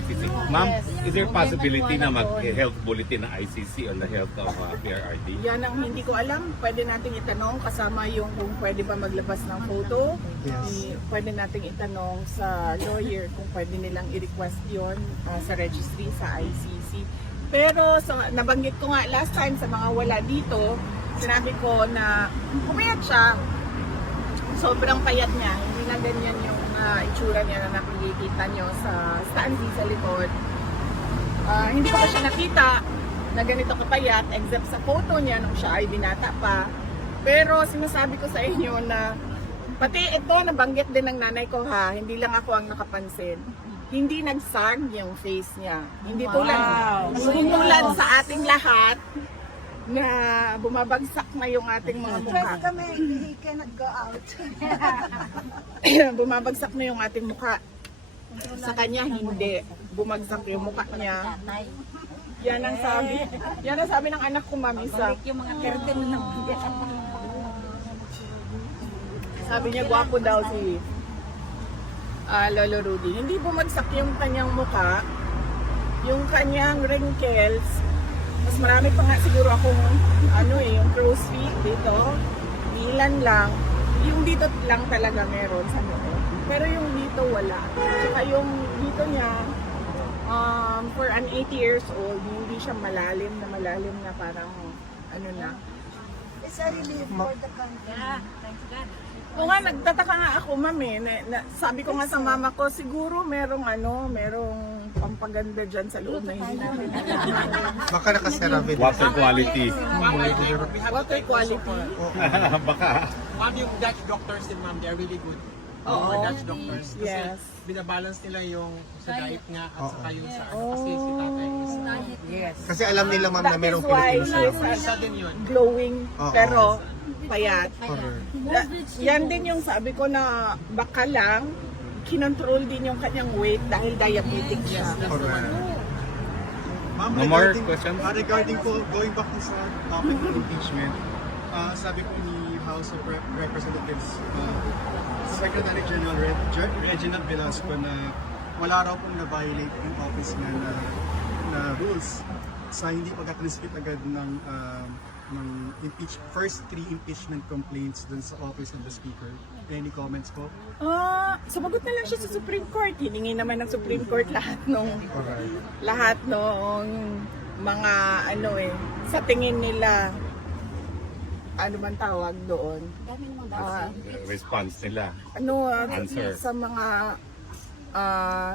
ICC. Ma'am, Yes. is there possibility na mag-health bulletin ng ICC on the health of uh, PRRD? Yan ang hindi ko alam. Pwede nating itanong kasama yung kung pwede ba maglabas ng photo. I- Pwede nating itanong sa lawyer kung pwede nilang i-request yon ah, sa registry sa ICC. Pero sa, nabanggit ko nga last time sa mga wala dito, sinabi ko na pumayat siya. Sobrang payat niya. Hindi na ganyan yung ah, itsura niya na nakikita nyo sa standee sa likod. Ah, hindi ko pa siya nakita na ganito kapayat except sa photo niya nung siya ay binata pa. Pero sinasabi ko sa inyo na pati ito nabanggit din ng nanay ko ha, hindi lang ako ang nakapansin. Hindi nagsag yung face niya. Hindi tulad, hindi tulad sa ating lahat na bumabagsak na yung ating mga mukha. Stress kami, he cannot go out. bumabagsak na yung ating mukha. Sa kanya hindi. Bumagsak yung mukha niya. Yan ang sabi. Yan ang sabi ng anak ko. Yung mga curtain na Sabi niya, gwapo daw si ah, Lolo Rudy. Hindi bumagsak yung kanyang mukha. Yung kanyang wrinkles. Mas marami pa nga siguro akong ano eh, yung crow's feet dito. Ilan lang. Yung dito lang talaga meron sa noo. Pero yung dito wala. Tsaka yung dito niya, um, for an 8 years old, hindi siya malalim na malalim na parang ano na, It's a relief for the country. Oo nga, nagtataka nga ako, ma'am eh. Na, na- sabi ko nga sa mama ko, siguro merong ano, merong pampaganda dyan sa loob na hindi alam. Baka nakaseravid. Water quality. Water quality. Baka. Ma'am, yung Dutch doctors din, ma'am, they're really good. Oo. For Dutch doctors. Kasi Yes. binabalance nila yung sa diet nga at saka yung sa ano. Kasi si tatay is Yes. Kasi alam nila ma'am na merong he siya. is isa din yun. glowing, pero payat. Correct. Yan din yung sabi ko na baka lang, kinontrol din yung kanyang weight dahil diabetic siya. Correct. Ma'am, No more regarding- question? ah, regarding po, going back po sa topic ng impeachment, ah, sabi po ni House of Rep- Representatives, ah, Secretary General Re- Ge- Reginald Velasco na wala raw pong na-violate yung office niya na, na rules sa hindi pagka-transmit agad ng ah, ng impeach first three impeachment complaints dun sa office of the speaker. Any comments po? Ah, sumagot na lang siya sa Supreme Court. Hiningi naman ng Supreme Court lahat nung Correct. lahat nung mga ano eh sa tingin nila ano man tawag doon Ah, Response nila. ano ah, Answer. sa mga ah,